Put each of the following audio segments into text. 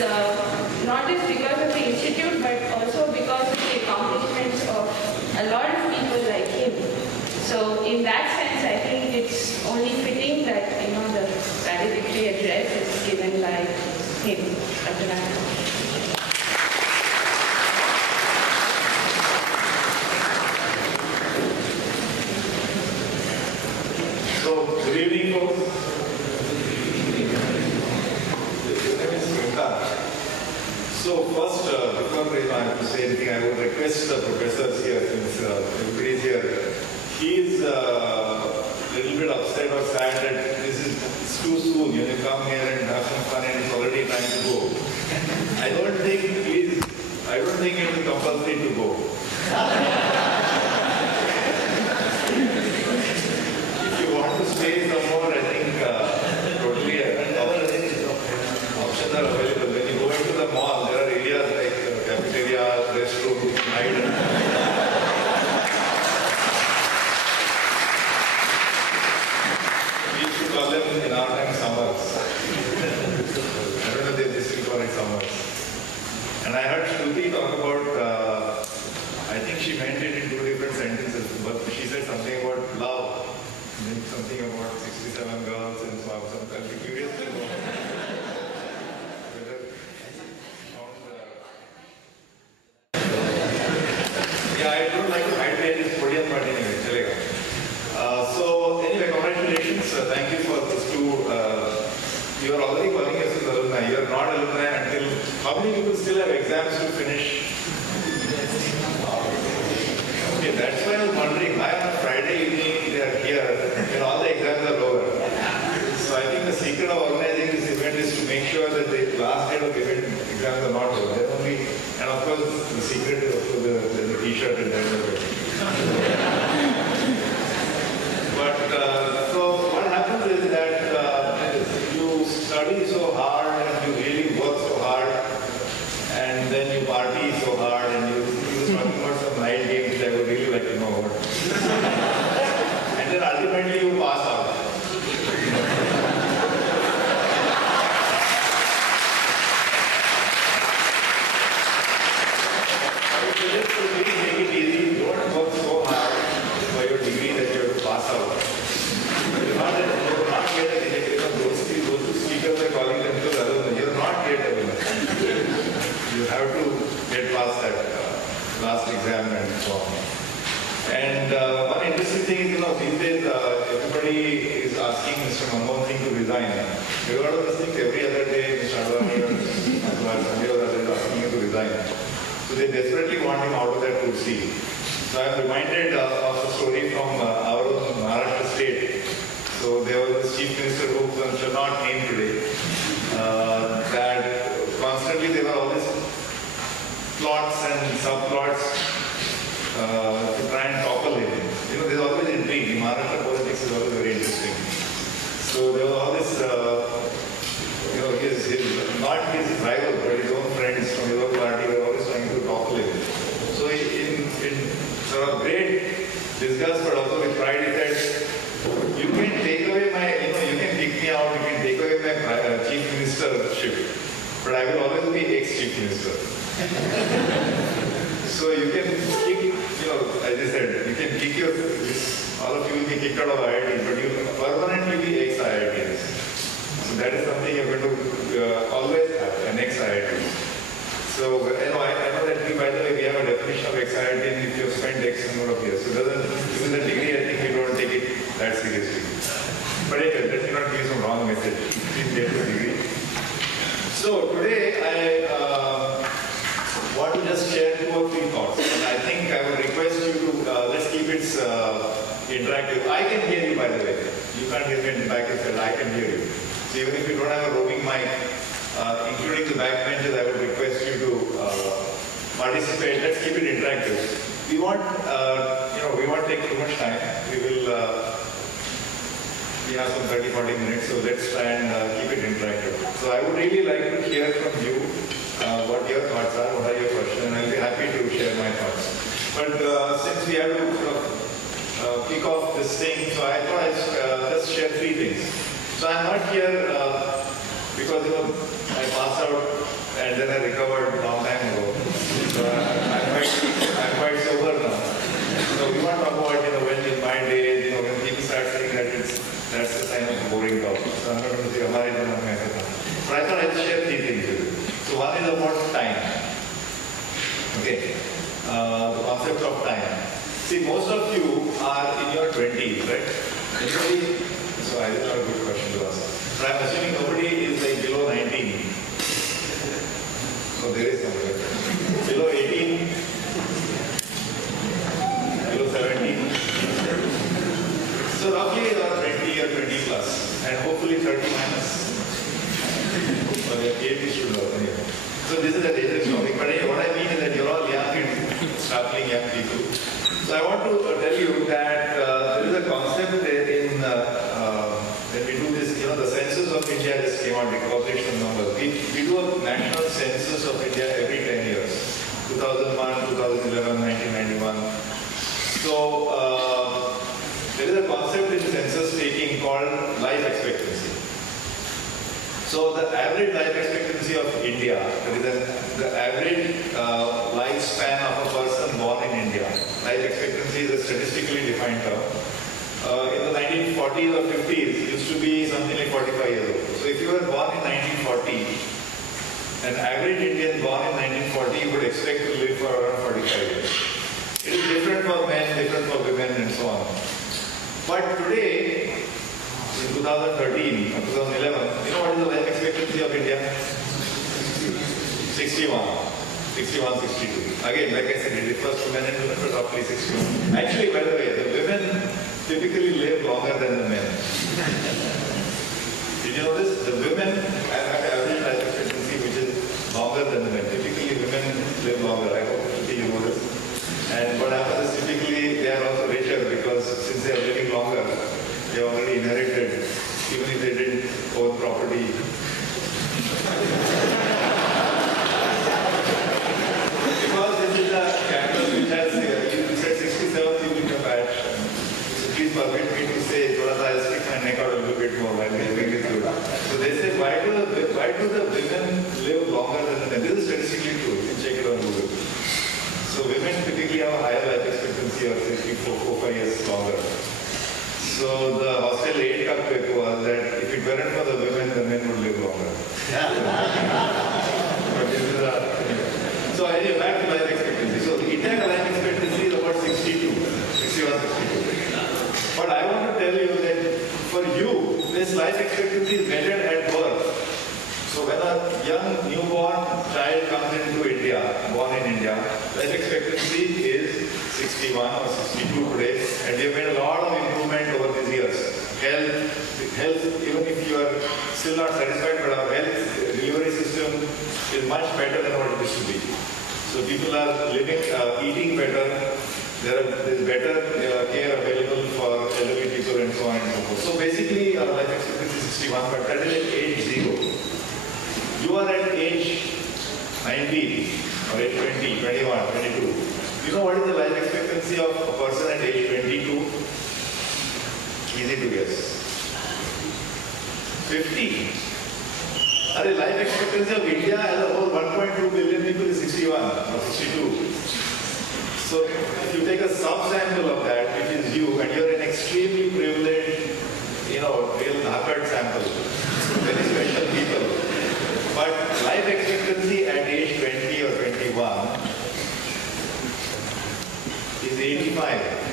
it's not just because of the institute, but also because of the accomplishments of a lot of people like him. So in that sense, I think it's only fitting that the valedictory address is given by him, Dr. Narayan. So, good evening, folks. So first, before I have to say anything, I would request the professors here, since everybody is here. He is a little bit upset or sad that this is too soon. You come here and have some fun and it's already time to go. I don't think it is compulsory to go. If you want to stay some more, I think totally options are available. When you go into the mall, there are areas like cafeteria, restroom, night. We used to call them in our time summers. I don't know if they still call it summers. And I heard Shruti talk about, I think she meant it in two different sentences, but she said something about love, something about 67 girls and so on. I'll be curious to know. Yeah, I don't like to hide behind this podium, but anyway, chalega. So anyway, congratulations. Thank you for this two. You are already calling yourselves alumni. You are not alumni until. How many people still have exams to finish? Okay, that's why I was wondering why on a Friday evening they are here when all the exams are over. So I think the secret of organizing this event is to make sure that the last day of the event exams are not over. And of course, the secret is also the t-shirt and everything. But so what happens is that you study so hard and you really work so hard, and then you party so hard, and you talking about some night games that I would really like to know about. And then ultimately you pass out. Last exam and so on. And one interesting thing is, these days everybody is asking Mr. Manmohan Singh to resign. You heard of this thing every other day, Mr. Advani or Sanjay or others asking him to resign. So they desperately want him out of that kursi. So I am reminded of a story from our own Maharashtra state. So there was this chief minister who shall not name today, that constantly there were all these plots and subplots to try and topple him. There's always intrigue. Maharashtra politics is always very interesting. So there was all this, not his rival, but his own friends from his own party were always trying to topple him. So in sort of great disgust, but also with pride, he said, you can take away my, you can kick me out, you can take away my chief ministership, but I will always be ex-chief minister. So you can kick, as I said, you can kick all of you will be kicked out of IIT, but you will permanently be ex-IITians. So that is something you're going to always have, an ex-IIT. So, I know that by the way, we have a definition of ex-IITian if you have spent X number of years. So even the degree, I think you don't take it that seriously. But anyway, let me not give you some wrong message. Please get the degree. So today, I want to just share 2 or 3 thoughts. And I think I would request you to, let's keep it interactive. I can hear you, by the way. You can't hear me in the back as well. I can hear you. So even if you don't have a roaming mic, including the backbenches, I would request you to participate. Let's keep it interactive. We won't take too much time. We have some 30-40 minutes, so let's try and keep it interactive. So I would really like to hear from you what your thoughts are, what are your questions, and I'll be happy to share my thoughts. But since we have to kick off this thing, so I thought I'd just share 3 things. So I'm not here because I passed out and then I recovered a long time ago. So I'm quite sober now. So we want to talk about, when in my days, when people start saying that that's a sign of boring talk. So I'm not going to say, but I thought I'd share 3 things with you. So one is about time. Okay. The concept of time. See, most of you are in your 20s, right? Anybody? So I did not a good question to ask. But I'm assuming nobody is like below 19. So there is somebody. Below 18, below 17. So roughly around 20 or 20 plus, and hopefully 30 minus. Or your PhD student also. Anyway. So this is a dangerous topic. But what I mean is that you're all young and startling young people. So I want to tell you that there is a concept there in when we do this, the census of India just came out, the population numbers. We do a national census of India every 10 years. 2001, 2011, 1991. So there is a concept in census taking called life expectancy. So the average life expectancy of India, that is the average lifespan of a person born in India. Life expectancy is a statistically defined term. In the 1940s or 50s, it used to be something like 45 years old. So if you were born in 1940, an average Indian born in 1940 would expect to live for around 45 years. It is different for men, different for women, and so on. But today, in 2013 or 2011, you know what is the life expectancy of India? 61, 62. Again, like I said, it refers to men and women, but roughly 61. Actually, by the way, the women typically live longer than the men. Did you know this? The women have an average life expectancy which is longer than the men. Typically, women live longer. I hope you know this. And what happens is typically they are also richer because since they are living longer, they already inherited, even if they didn't own property. Because this is a campus which has, you said 67, you will come back. So please permit me to say, I'll stick my neck out a little bit more while they make it good. So they say, why do the women live longer than the men? This is statistically true. You can check it on Google. So women typically have a higher life expectancy of 4-5 years longer. So the hostel aid cup was that if it weren't for the women, the men would live longer. So anyway, back to life expectancy. So the Indian life expectancy is about 61, 62. But I want to tell you that for you, this life expectancy is measured at birth. So when a young newborn child comes into India, born in India, life expectancy is 61 or 62 today, and we have made a lot of improvement over these years. Health, even if you are still not satisfied, but our health delivery system is much better than what it used to be. So people are living, eating better, there is better care available for elderly people and so on and so forth. So basically our life expectancy is 61, but that is at age 0. You are at age 19 or age 20, 21, 22. You know what is the life expectancy of a person at age 22? Easy to guess. 50. The life expectancy of India as a whole, 1.2 billion people is 61 or 62. So if you take a subsample of that, which is you, and you're an extremely privileged, real knackered sample, very special people. But life expectancy at age 20 or 21 is 85.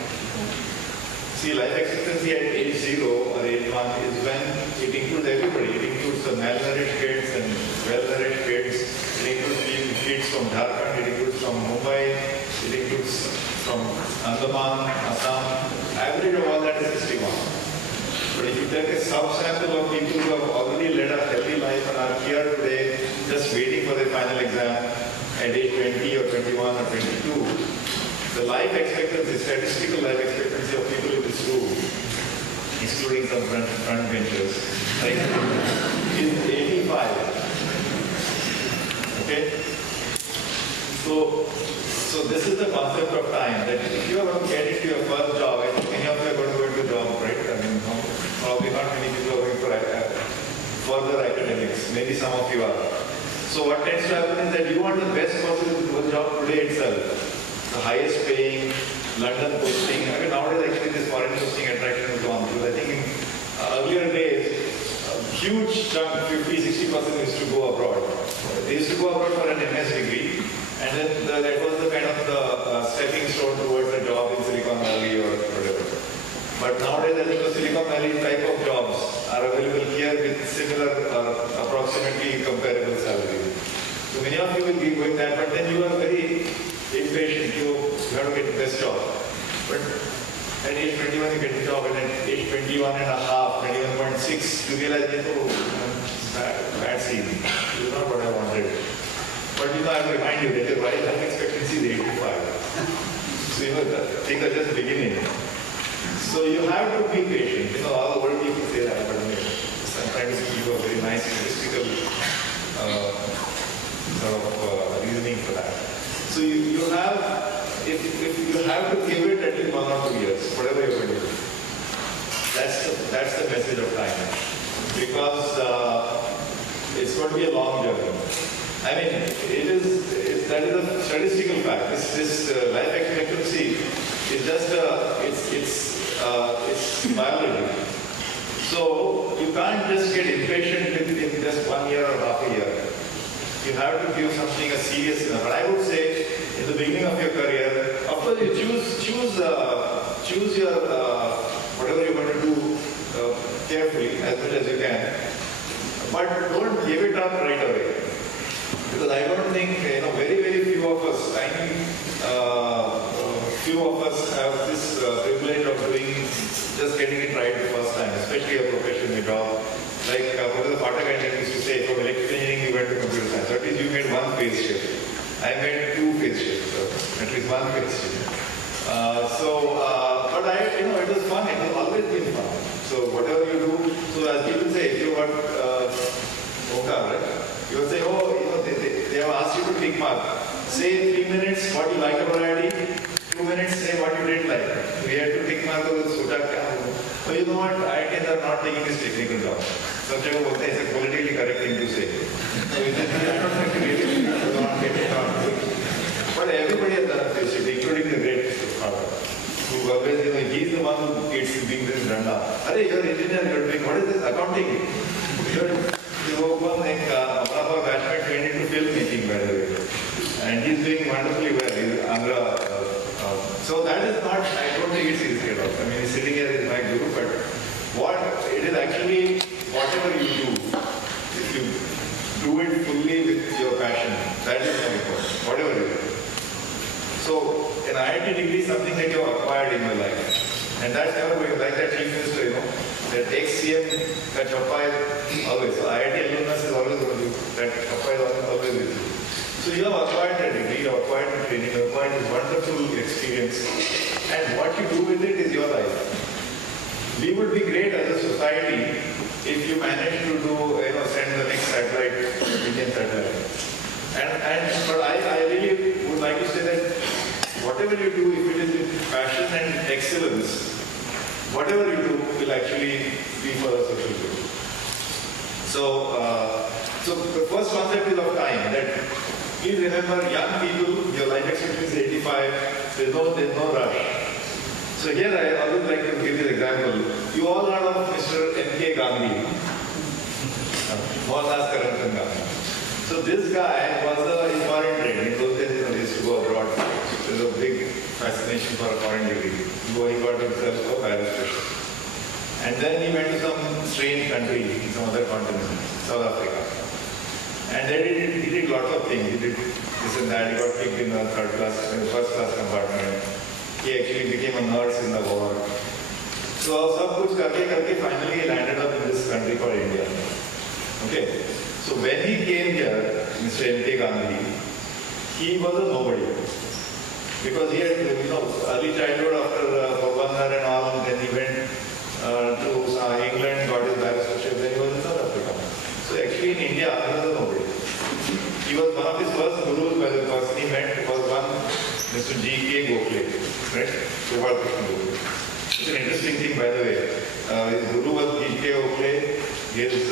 See, life expectancy at age 0 or age 1 is when it includes everybody. It includes the malnourished kids and well-nourished kids. It includes kids from Jharkhand. It includes from Mumbai. It includes from Andaman, Assam. Average of all that is 61. But if you take a subsample of people who have already led a healthy life and are here today, just waiting for their final exam at age 20 or 21 or 22, the life expectancy, statistical life expectancy of people in this room, excluding some front benchers, right, is 85. Okay? So this is the concept of time, that if you are going to get into your first job, I think many of you are going to go into jobs, right? I mean, probably not many people are going for further academics. Maybe some of you are. So what tends to happen is that you want the best possible job today itself, the highest paying, London posting. I mean, nowadays actually this foreign posting attraction has gone through. I think in earlier days, a huge chunk, 50-60% used to go abroad. They used to go abroad for an MS degree, and then that was the kind of the stepping stone towards a job in Silicon Valley or whatever. But nowadays, I think the Silicon Valley type of jobs are available here with similar or approximately comparable salaries. So many of you will be going that, but then you are very impatient. You have to get the best job. But at age 21, you get the job, and at age 21 and a half, 21.6, you realize, oh, bad scene. This is not what I wanted. But I have to remind you that your life expectancy is 85. So things are just beginning. So you have to be patient. All the world people say that, but sometimes you have a very nice statistical reasoning for that. So you have, if you have to give it at least 1 or 2 years, whatever you're going to do. That's the message of time. Because it's going to be a long journey. I mean, that is a statistical fact. This life expectancy is just it's biology. So you can't just get impatient in just 1 year or half a year. You have to give something as serious enough. But I would say, in the beginning of your career, of course, you choose your whatever you're going to do carefully as much as you can. But don't give it up right away. Because I don't think, very few of us, few of us have this privilege of just getting it right the first time, especially a profession, a job. Like Professor Pathak used to say, from electrical engineering you went to computer science. That means you made one phase shift. I made 2 phase shifts, so at least 1 phase shift. But it was fun. It has always been fun. So whatever you do, so as people say, if you got Omkar, right? You will say, they have asked you to tick mark. Say in 3 minutes what you like about ID, 2 minutes say what you didn't like. We had to tick mark with Sutak. So you know what, IITs are not taking this technical job. Some people will say it's a politically correct thing to say. So it is not get it on. But everybody has done this, including the great father, who always, he's the one who gets being this randa. Arey, you're an engineer, you're doing, what is this? Accounting. You open like Amrapur batchmate went into filmmaking, by the way. And he's doing wonderfully well. He's Andhra. So that is not, I don't think it's easy at all. I mean, he's sitting here is my guru, but it is actually whatever you do, if you do it fully with your passion, that is more important, whatever you do. So an IIT degree is something that you have acquired in your life. And that's never going, like that chief minister, that ex-CM, that Choppa is always. So IIT alumnus is always going to do, that Choppa is always with you. So you have acquired that degree, you have acquired the training, you have acquired this wonderful experience. And what you do with it is your life. We would be great as a society if you manage to do, send the next satellite, Indian satellite. But I really would like to say that whatever you do, if it is with passion and excellence, whatever you do will actually be for the social good. So the first concept is of time. That please remember, young people, your life expectancy is 85. There's no rush. So here I always like to give this example. You all heard of Mr. M.K. Gandhi, Mohandas Karamchand Gandhi. So this guy was in foreign trade. In those days, he used to go abroad. There's a big fascination for a foreign degree. He got himself a barrister. And then he went to some strange country, in some other continent, South Africa. And then he did lots of things. He did this and that. He got picked in the first class compartment. He actually became a nurse in the war. So sab kuch karke finally he landed up in this country called India. Okay. So when he came here, Mr. M.K. Gandhi, he was a nobody. Because he had, early childhood after Porbandar and all, then he went to England, got his barristership, then he was in South Africa. So actually in India, he was a nobody. He was one of his first gurus, by the person he met was one Mr. G.K. Gokhale, right? Gopal Krishna Gokhale. It's an interesting thing, by the way. His guru was G.K. Gokhale. His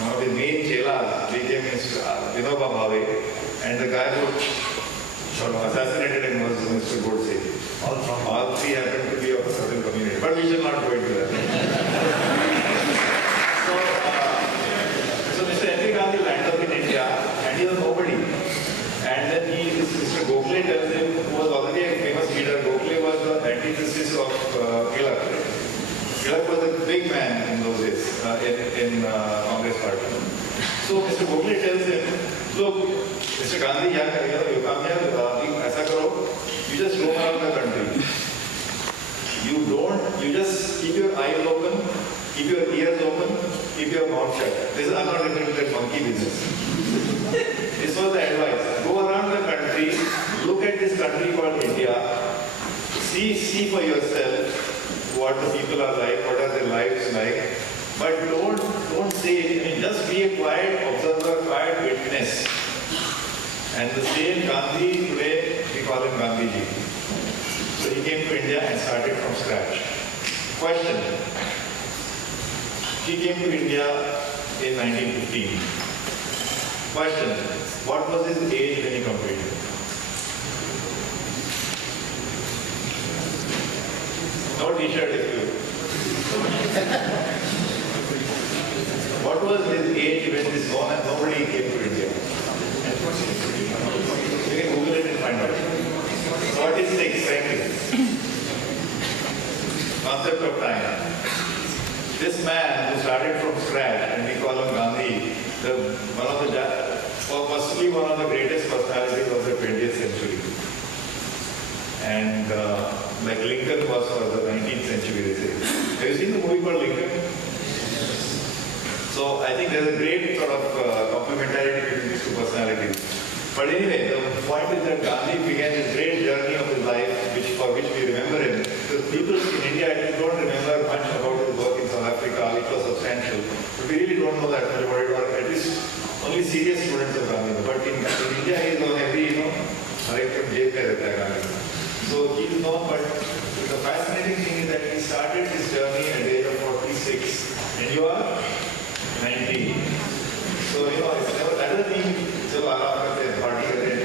one of the main chelas became Vinoba Bhave, and the guy who assassinated him was Mr. Godse. All three happened to be of a certain community, but we shall not go into that. So Mr. Henry Gandhi landed up in India, and he was nobody. And then Mr. Gokhale tells him, who was already a famous leader, Gokhale was the antithesis of Tilak. Tilak was a big man in those days in Congress party. So Mr. Gokhale tells him, look, Mr. Gandhi, you come here, aisa karo, you just roam around the country. You just keep your eyes open, keep your ears open, keep your mouth shut. I'm not into that monkey business. This was the advice. Go around the country, look at this country called India, see for yourself what the people are like, what are their lives like. But don't say it. Just be a quiet observer, quiet witness. And the same Gandhi, today we call him Gandhiji. So he came to India and started from scratch. Question. He came to India in 1915. Question. What was his age when he completed? No t-shirt if you... What was his age when this nobody came to India? You can Google it and find out. 46, thank you. Concept of time. This man who started from scratch, and we call him Gandhi, possibly one of the greatest personalities of the 20th century. And like Lincoln was for the 19th century, they say. Have you seen the movie called Lincoln? So I think there's a great sort of complementarity between these two personalities. But anyway, the point is that Gandhi began this great journey of his life, for which we remember him. Because people in India don't remember much about his work in South Africa, which was substantial. But we really don't know that much about it, or at least only serious students of Gandhi. But in India, he is on every, from jail pe rehta hai Gandhi. So he is known, but the fascinating thing is that he started his journey at the age of 46. And you are 19. So, it's never, that doesn't mean, so party again.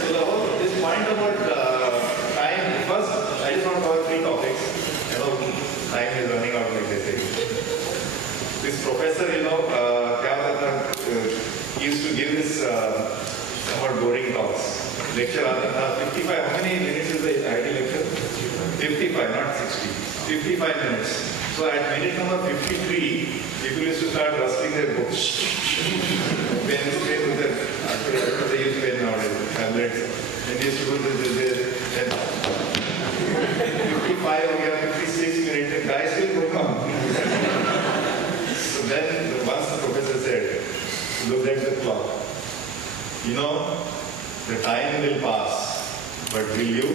So this point about time, first, I just want to cover 3 topics. Time is running out, like they say. This professor, he used to give this somewhat boring talks. Lecture, 55, how many minutes is the ideal lecture? 55, not 60. 55 minutes. So at minute number 53, people used to start rustling their books. Pens, they use pen nowadays, tablets. And they used to do this. 55 or 56 minutes, and guys still going on. So then once the professor said, look at the clock. The time will pass, but will you?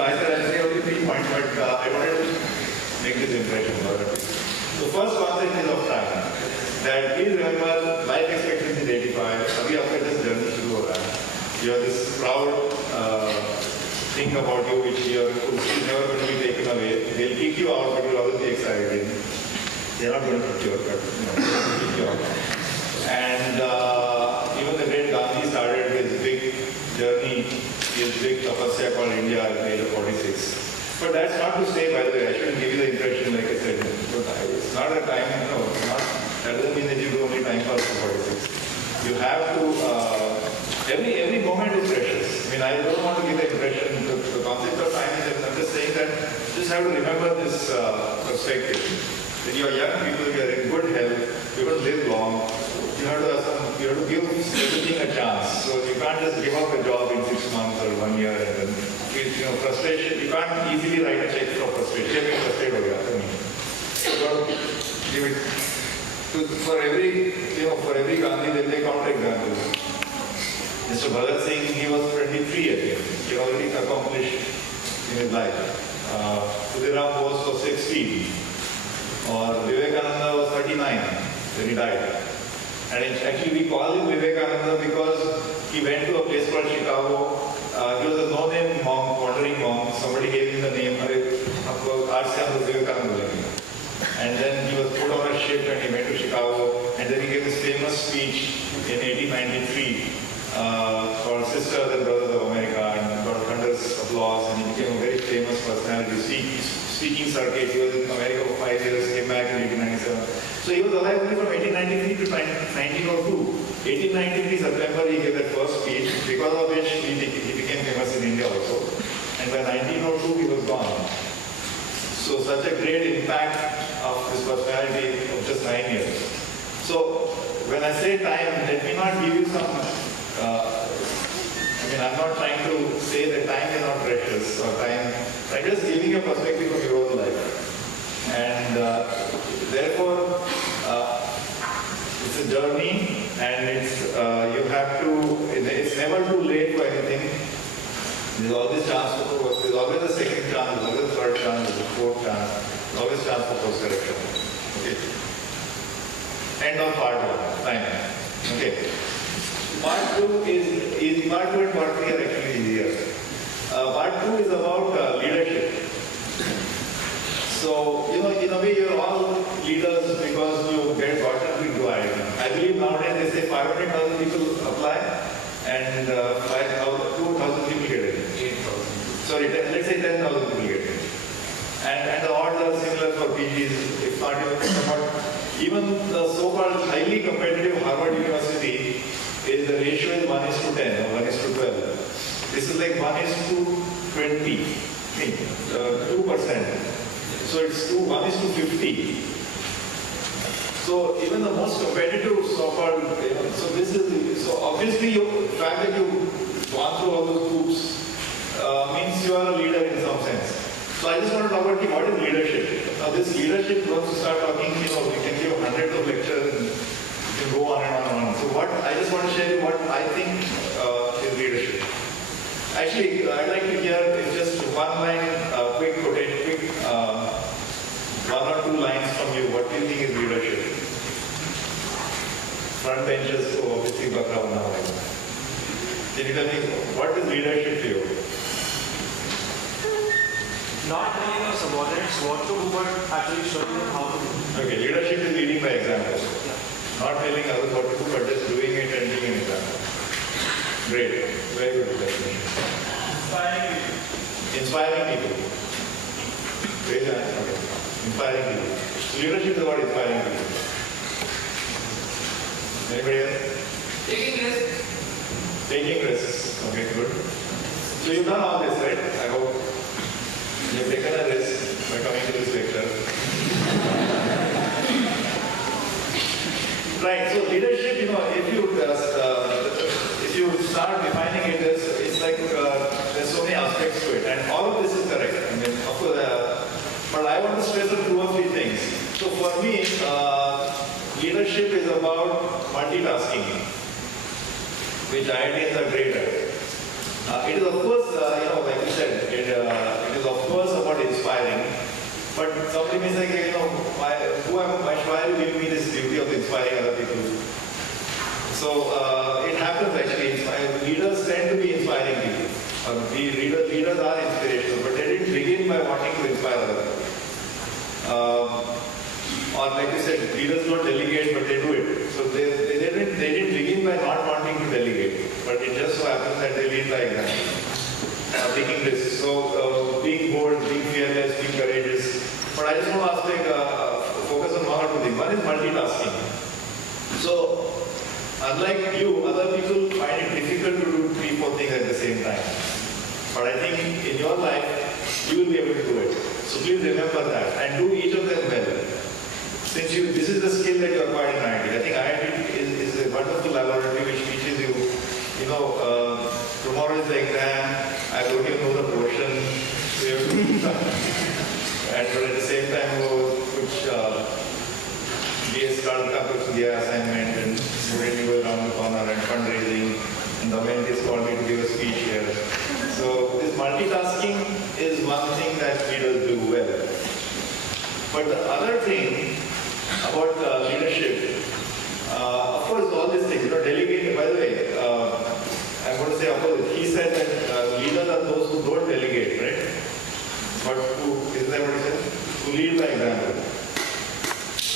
I said I'll say only 3 points, but I wanted to make this impression about it. The first concept is of time. That please remember, life expectancy is 85. Abhi aapka just journey shuru ho raha hai. You have this proud thing about you which is never going to be taken away. They'll kick you out, but you'll always be excited. They're not going to kick you out, but they'll kick you out. And even the great Gandhi started his big journey, his big tapasya called India at the age of 46. But that's not to say, by the way, I shouldn't give you the impression, like I said, it's not a time, that doesn't mean that you do only time pass for 46. You have to, every moment is precious. I don't want to give the impression, the concept of time is, I'm just saying that you just have to remember this perspective. That you are young people, you are in good health, you're going to live long, you have to give everything a chance. So you can't just give up a job in 6 months or 1 year and then frustration. You can't easily write a check for frustration. You're frustrated ho gaya. You got to give it. For every Gandhi, there will be a counter-example. Mr. Bhagat Singh, he was 23 again. He already accomplished in his life. Khudiram Bose was 16. Or Vivekananda was 39 when he died. And actually we call him Vivekananda because he went to a place called Chicago. He was a no-name monk, wandering monk. Somebody gave him the name, Vivekananda. And then he was put on a ship and he went to Chicago. And then he gave this famous speech in 1893 called Sisters and Brothers of America, and got thunderous applause, and he became a very famous personality. Speaking circuit, he was in America for 5 years, came back in 1897. So he was alive only from 1893 to 1902. 1893 September he gave that first speech, because of which he became famous in India also. And by 1902 he was gone. So such a great impact of this personality of just 9 years. So when I say time, let me not give you some, I'm not trying to say that time is not precious or time, I'm just giving you a perspective of your own life. And therefore, it's a journey, and it's, you have to, it's never too late for anything. There's always chance for course, there's always a second chance, there's always a third chance, there's a fourth chance, there's always chance for course correction. Okay. End of part 1, time. Okay. Part 2 is part 2 and part 3 are actually easier. Part 2 is about leadership. So, in a way you're all leaders because you get gotten into IIT. I believe nowadays they say 500,000 people apply and 2,000 people get it. 8,000. Sorry, let's say 10,000 people get it. And the odds are similar for PGs, if not even somewhat. Even the so-called highly competitive Harvard University, the ratio is 1:10 or 1:12. This is like 1:20, 2%. So it's 1:50. So even the most competitive so-called, so obviously the fact that you've gone through all those hoops means you are a leader in some sense. So I just want to talk about what is leadership. Now this leadership, once you start talking, we can give hundreds of lectures and you can go on and on and on. So I just want to share you what I think is leadership. Actually, I'd like to hear just one line, quick quotation, one or two lines from you. What do you think is leadership? Front benchers, so obviously background now. Can you tell me what is leadership to you? Not telling your subordinates what to do, but actually showing them how to do. Okay, leadership is leading by example. Yeah. Not telling others what to do, but just doing it and being an example. Great. Very good definition. Inspiring people. Inspiring people. Raise your hand. Okay. Inspiring people. So leadership is about inspiring people. Anybody else? Taking risks. Taking risks. Okay, good. So you've done all this, right? I hope you've taken a risk by coming to this lecture. Right, so leadership, if you start defining it, it's like there's so many aspects to it, and all of this is correct. Of course, but I want to stress on 2 or 3 things. So for me, leadership is about multitasking, which IITians are great at. It is of course, like you said, it is of course about inspiring. But somebody may say, why are you giving me this duty of inspiring other people? So it happens actually. Leaders tend to be inspiring people. Leaders are inspirational, but they didn't begin by wanting to inspire others. Or like you said, leaders don't delegate, but they do it. So they didn't begin by not wanting to delegate, but it just so happens that they lead by example. Taking risks. So being bold, being fearless, being courageous. But I just want to focus on 1 or 2 things. One is multitasking. So unlike you, other people find it difficult to do 3, 4 things at the same time. But I think in your life, you will be able to do it. So please remember that and do each of them well. Since this is the skill that you acquired in IIT. I think IIT is a wonderful laboratory which teaches you, tomorrow is the exam, I don't even know the portion, so you have to do that. But at the same time, which DS card comes the assignment and moving you around the corner and fundraising, and the mentees called me to give a speech here. So this multitasking is one thing that leaders do well. But the other thing about leadership, of course, all these things, delegating, by the way, I'm going to say opposite. He said that leaders are those who don't delegate, right? But who, isn't that what he said? Who lead by example.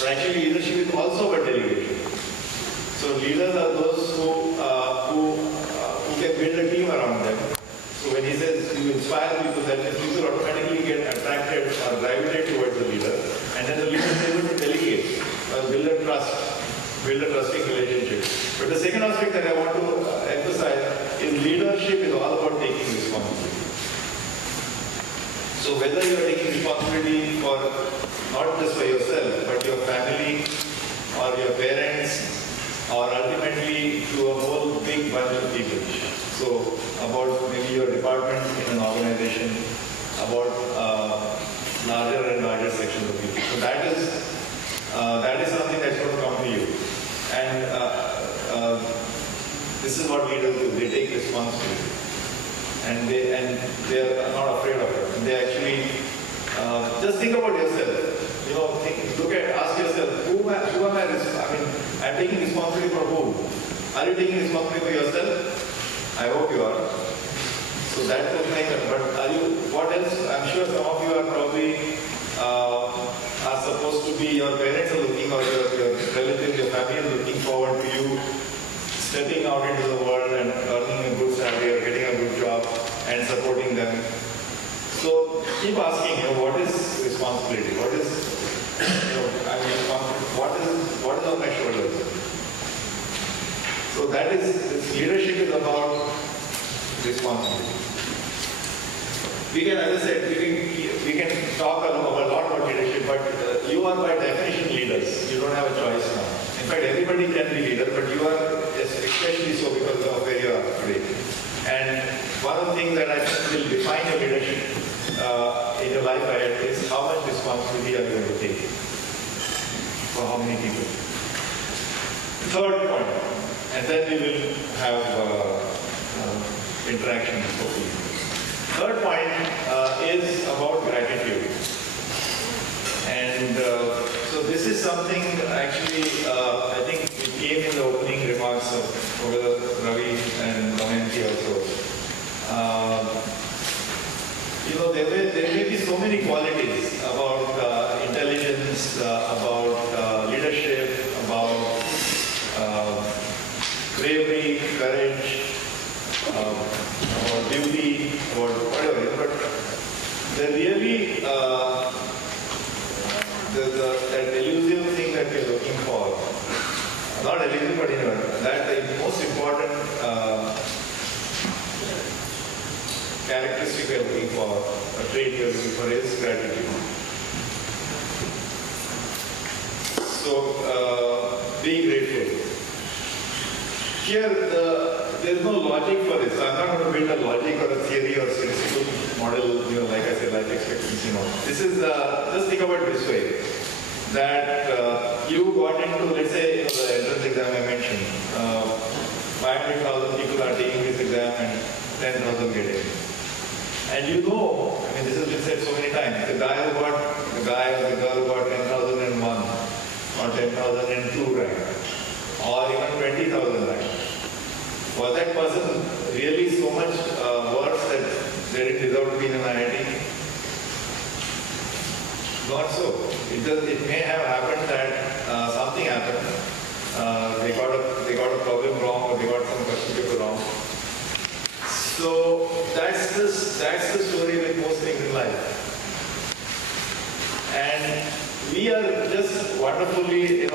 But actually, leadership is also about delegation. So leaders are those who can build a team around them. So when he says you inspire people, that means people automatically get attracted or gravitate towards the leader, and then the leader is able to delegate, build a trusting relationship. But the second aspect that I want to emphasize is leadership is all about taking responsibility. So whether you are taking responsibility for not just for yourself, but your family or your parents, or ultimately to a whole big bunch of people. So about maybe your department in an organization, about larger and larger sections of people. So that is something that's going to come to you. And this is what leaders do. They take responsibility. And they are not afraid of it. And they actually, just think about yourself. Ask yourself, who am I? I'm taking responsibility for whom? Are you taking responsibility for yourself? I hope you are. So that's the thing. But what else? I'm sure some of you are probably are supposed to be, your parents are looking, or your relatives, your family is looking forward to you stepping out into the world and earning a good salary or getting a good job and supporting them. So keep asking, what is responsibility? What is, what is on my shoulders? So that is, leadership is about responsibility. We can, as I said, we can talk a lot about leadership, but you are by definition leaders. You don't have a choice now. In fact, everybody can be leader, but you are especially so because of where you are today. And one of the things that I think will define your leadership in your life ahead is how much responsibility are you going to take for how many people. Third point, and then we will have interaction hopefully. Third point is about gratitude. And so this is something actually, I think it came in the opening remarks of Professor Ravi and Damayanti also. There may be so many qualities about intelligence, about leadership, about bravery, courage, about beauty, about whatever. But the really, that elusive thing that we're looking for, not elusive, but that the most important characteristic we're looking for, a trait we're looking for is gratitude. So, being grateful. Here, there's no logic for this. I'm not going to build a logic or a theory or statistical model, like I said, life expectancy. This is, just think about it this way, that you got into, let's say, the entrance exam I mentioned. 500,000 people are taking this exam and 10,000 get in. And this has been said so many times, the guy or the girl who got 10,001 or 10,002 rank, or even 20,000 rank. Was that person really so much worse that they didn't deserve to be in an IIT? Not so. It may have happened that something happened. They got a problem wrong, or they got some question paper wrong. So that's the story with most things in life. And we are just wonderfully,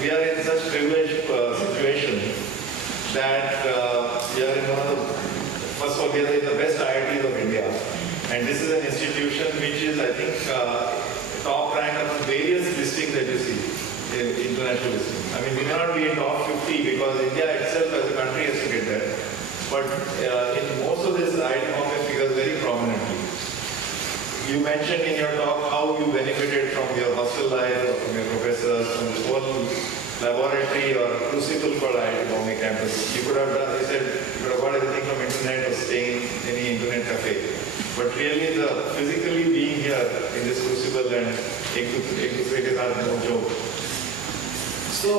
we are in such privileged situation that we are in one of the, first of all, we are in the best IITs of India. And this is an institution which is, I think, top rank among various listings that you see, international listings. We may not be in top 50 because India itself as a country has to get there. But in most of this, IIT Bombay figures very prominently. You mentioned in your talk how you benefited from your hostel life, or from your professors, from this whole laboratory or crucible for IIT Bombay campus. You could have done, you said, you could have got everything from internet or staying in any internet cafe. But really, the physically being here in this crucible and ek dusre ke saath no joke. So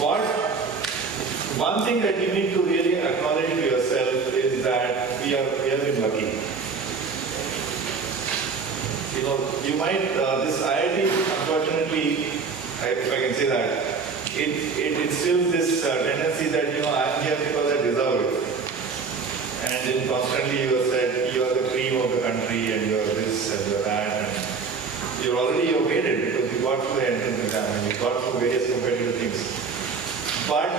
one thing that you need to really acknowledge to yourself is that we have been lucky. You know, you might, this IIT, unfortunately, if I can say that, it instills this tendency that, you know, I'm here because I deserve it. And then constantly you are said, you are the cream of the country and you are this and you are that. And you're already made it because you got through the entrance exam and you got through various competitive things. But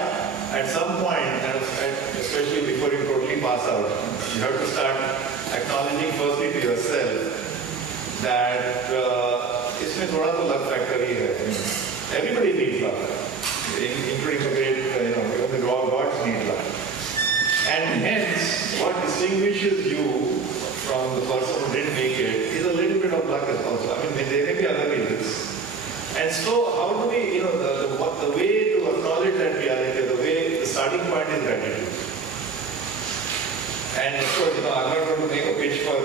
at some point, and especially before you totally pass out, you have to start acknowledging firstly to yourself that इसमें थोड़ा तो luck factor ही है. Everybody needs luck, including the great, even the gods need luck. And hence, what distinguishes you from the person who didn't make it is a little bit of luck also. I mean, there may be other reasons. And so, how do we, the way to acknowledge that reality, the starting point is gratitude. And of course, I'm not going to make a pitch for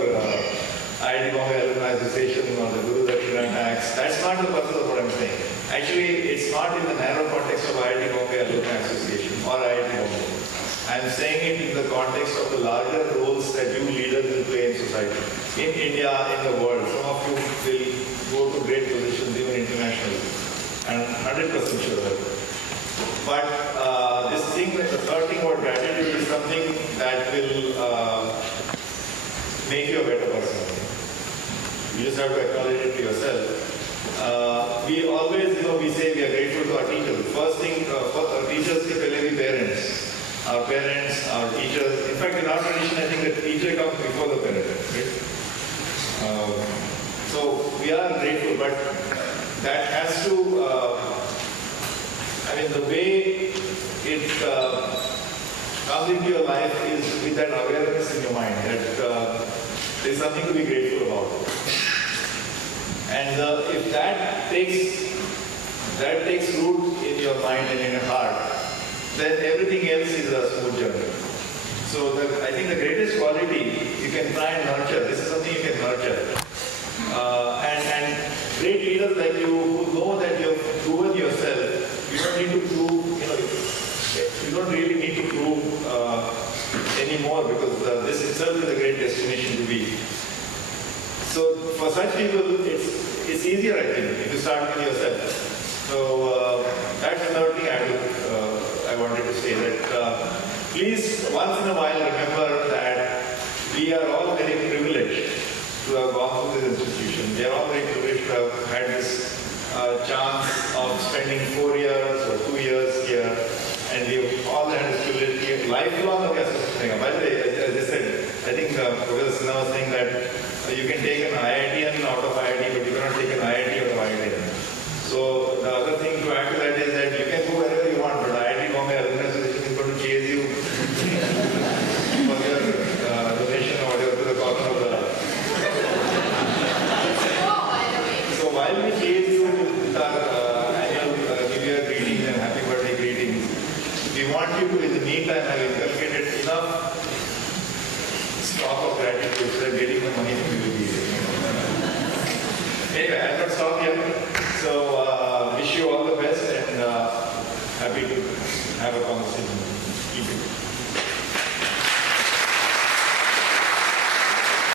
IIT Bombay Alumni Association or the Guru Dakshina Tax. That's not the purpose of what I'm saying. Actually, it's not in the narrow context of IIT Bombay Alumni Association or IIT Bombay. I'm saying it in the context of the larger roles that you leaders will play in society. In India, in the world, some of you will go to great positions even internationally. I'm 100% sure of it. But this thing, the third thing about gratitude is something that will make you a better person. You just have to acknowledge it to yourself. We always, we say we are grateful to our teachers. First thing, our teachers ke pehle bhi parents. Our parents, our teachers. In fact, in our tradition, I think the teacher comes before the parent. Right? So we are grateful, but that has to, the way it comes into your life is with that awareness in your mind that there's something to be grateful about. And if that takes root in your mind and in your heart, then everything else is a smooth journey. So I think the greatest quality you can try and nurture, this is something you can nurture. And great leaders like you who know that you have proven yourself, you don't need to prove, you don't really need to prove anymore because this itself is a great destination to be. So for such people, it's easier, I think, if you start with yourself. So that's another thing I wanted to say that please once in a while remember that we are all very privileged to have gone through this institution. We are all very privileged to have had this chance of spending 4 years or 2 years here, and we've all had this privilege lifelong. By the way, as I said, I think Professor Sinha was saying that you can take an IITian out of IIT, but you cannot take an IIT out of IITian. So the other thing to add to that is that you can go wherever you want, but IIT Bombay Alumni Association is going to chase you for your donation or whatever to the corner of the. So while we chase you with our annual New Year greetings and happy birthday greetings, we want you to, in the meantime, have inculcated enough stock of gratitude so that getting the money will be easy. Anyway, I'm not stop here. So wish you all the best and happy to have a conversation.